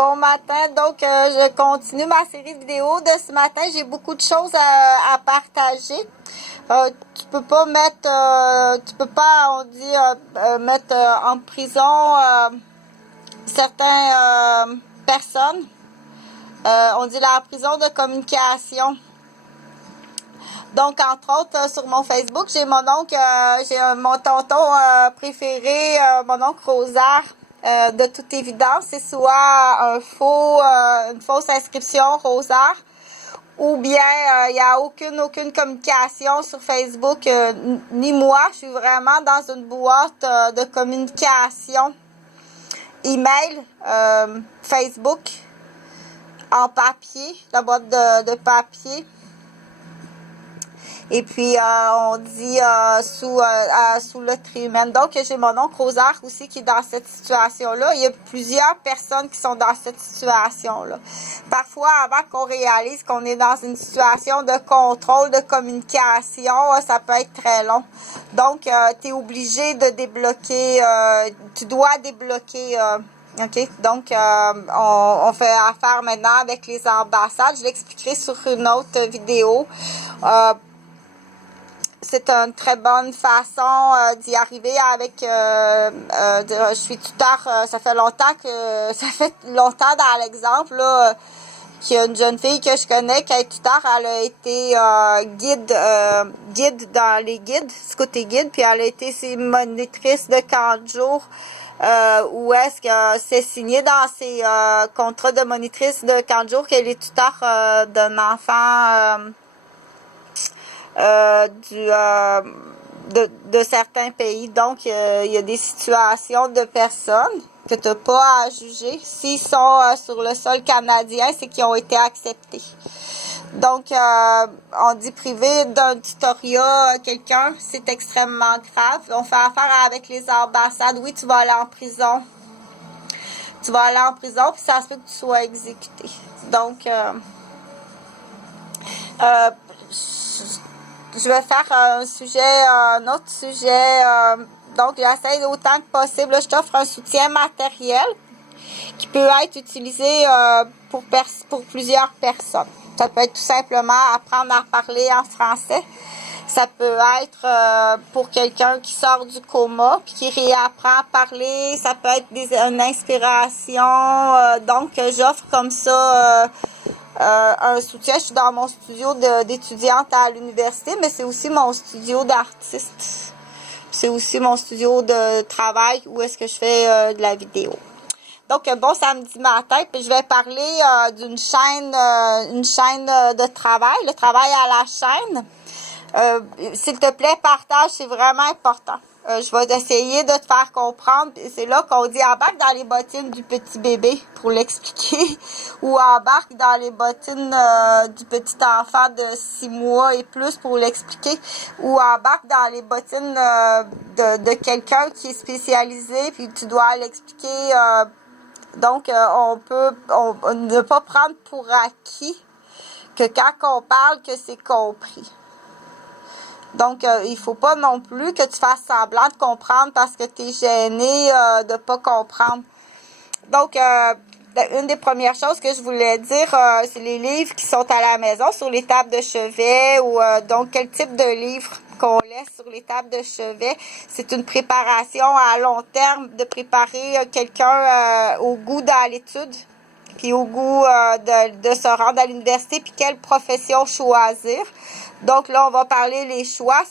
bon matin. Donc, je continue ma série de vidéos de ce matin. J'ai beaucoup de choses à partager. Tu peux pas mettre, on dit, mettre en prison certaines personnes. On dit la prison de communication. Donc, entre autres, sur mon Facebook, j'ai mon oncle, j'ai mon tonton préféré, mon oncle Rosaire. De toute évidence, c'est soit une fausse inscription Rosaire, ou bien il n'y a aucune communication sur Facebook, ni moi. Je suis vraiment dans une boîte de communication, email, Facebook, en papier, la boîte de papier. Et puis, on dit sous le trimètre. Donc, j'ai mon oncle Rosaire aussi qui est dans cette situation-là. Il y a plusieurs personnes qui sont dans cette situation-là. Parfois, avant qu'on réalise qu'on est dans une situation de contrôle, de communication, ça peut être très long. Donc, tu es obligé de débloquer, tu dois débloquer... OK? Donc, on fait affaire maintenant avec les ambassades. Je l'expliquerai sur une autre vidéo. C'est une très bonne façon d'y arriver avec je suis tuteur, ça fait longtemps dans l'exemple là, qu'il y a une jeune fille que je connais qui est tuteur, elle a été guide dans les guides, scout et guide, puis elle a été monitrice de 40 jours où est-ce que c'est signé dans ses contrats de monitrice de 40 jours qu'elle est tuteur d'un enfant de certains pays. Donc, il y a des situations de personnes que tu n'as pas à juger. S'ils sont sur le sol canadien, c'est qu'ils ont été acceptés. Donc, on dit privé d'un tutorat quelqu'un, c'est extrêmement grave. On fait affaire avec les ambassades. Oui, tu vas aller en prison. Tu vas aller en prison, puis ça se peut que tu sois exécuté. Donc, je vais faire un autre sujet. Donc, j'essaie autant que possible. Là, je t'offre un soutien matériel qui peut être utilisé pour plusieurs personnes. Ça peut être tout simplement apprendre à parler en français. Ça peut être pour quelqu'un qui sort du coma puis qui réapprend à parler. Ça peut être une inspiration. Donc, j'offre comme ça... un soutien. Je suis dans mon studio d'étudiante à l'université, mais c'est aussi mon studio d'artiste. C'est aussi mon studio de travail où est-ce que je fais de la vidéo. Donc, bon samedi matin, puis je vais parler d'une chaîne, une chaîne de travail, le travail à la chaîne. S'il te plaît, partage, c'est vraiment important. Je vais essayer de te faire comprendre. C'est là qu'on dit embarque dans les bottines du petit bébé pour l'expliquer, ou embarque dans les bottines du petit enfant de 6 mois et plus pour l'expliquer, ou embarque dans les bottines de quelqu'un qui est spécialisé, puis tu dois l'expliquer. Donc, on ne pas prendre pour acquis que quand on parle, que c'est compris. Donc, il faut pas non plus que tu fasses semblant de comprendre parce que tu es gêné de pas comprendre. Donc, une des premières choses que je voulais dire, c'est les livres qui sont à la maison sur les tables de chevet ou donc quel type de livre qu'on laisse sur les tables de chevet. C'est une préparation à long terme de préparer quelqu'un au goût dans l'étude, puis au goût de se rendre à l'université, puis quelle profession choisir. Donc là, on va parler les choix.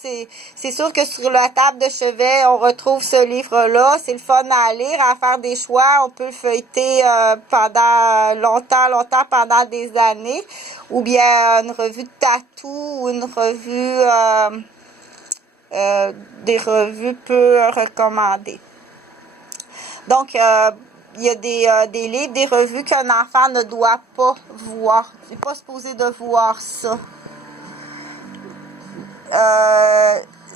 C'est sûr que sur la table de chevet, on retrouve ce livre-là. C'est le fun à lire, à faire des choix. On peut le feuilleter pendant longtemps, pendant des années. Ou bien une revue de tatou ou une revue, des revues peu recommandées. Donc, il y a des livres, des revues qu'un enfant ne doit pas voir. Il n'est pas supposé de voir ça.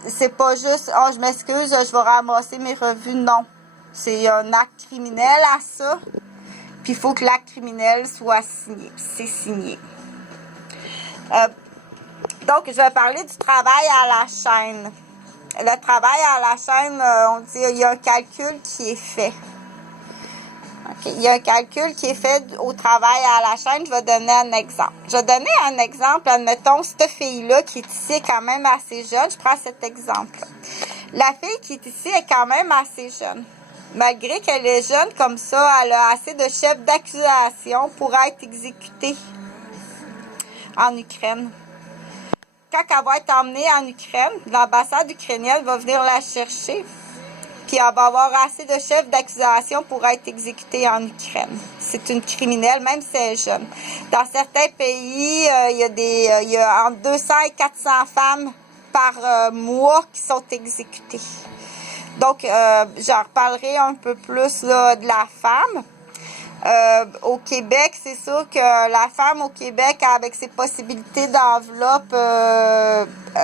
C'est pas juste « Oh, je m'excuse, je vais ramasser mes revues ». Non. C'est un acte criminel à ça. Puis il faut que l'acte criminel soit signé. C'est signé. Donc, je vais parler du travail à la chaîne. Le travail à la chaîne, on dit il y a un calcul qui est fait. il y a un calcul qui est fait au travail à la chaîne. Je vais donner un exemple. Je vais donner un exemple. Admettons, cette fille-là qui est ici est quand même assez jeune. Je prends cet exemple. La fille qui est ici est quand même assez jeune. Malgré qu'elle est jeune comme ça, elle a assez de chefs d'accusation pour être exécutée en Ukraine. Quand elle va être emmenée en Ukraine, l'ambassade ukrainienne va venir la chercher. Puis elle va avoir assez de chefs d'accusation pour être exécutée en Ukraine. C'est une criminelle, même si elle est jeune. Dans certains pays, il y a entre 200 et 400 femmes par mois qui sont exécutées. Donc, j'en reparlerai un peu plus là, de la femme. Au Québec, c'est sûr que la femme au Québec, avec ses possibilités d'enveloppe,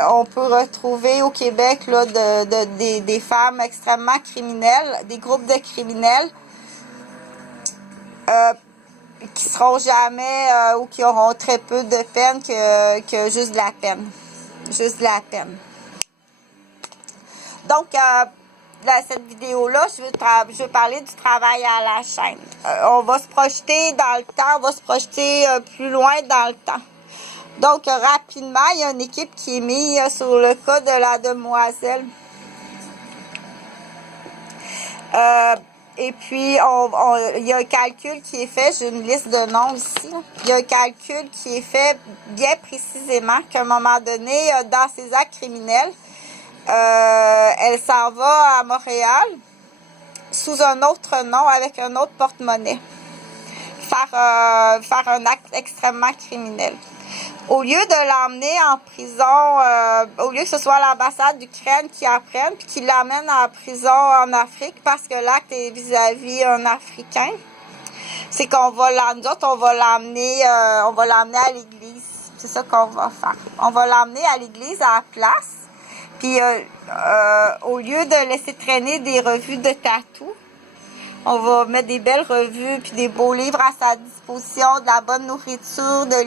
on peut retrouver au Québec là, des femmes extrêmement criminelles, des groupes de criminels qui seront jamais ou qui auront très peu de peine que juste de la peine. Juste de la peine. Donc, dans cette vidéo-là, je veux parler du travail à la chaîne. On va se projeter dans le temps, on va se projeter plus loin dans le temps. Donc, rapidement, il y a une équipe qui est mise sur le cas de la demoiselle. Et puis, il y a un calcul qui est fait, j'ai une liste de noms ici. Il y a un calcul qui est fait bien précisément qu'à un moment donné, dans ses actes criminels, elle s'en va à Montréal sous un autre nom avec un autre porte-monnaie. Faire un acte extrêmement criminel. Au lieu de l'emmener en prison, au lieu que ce soit l'ambassade d'Ukraine qui apprenne puis qui l'amène en prison en Afrique parce que l'acte est vis-à-vis un Africain, c'est qu'on va l'emmener à l'église. C'est ça qu'on va faire. On va l'emmener à l'église à la place. Puis, au lieu de laisser traîner des revues de tatou, on va mettre des belles revues puis des beaux livres à sa disposition, de la bonne nourriture, de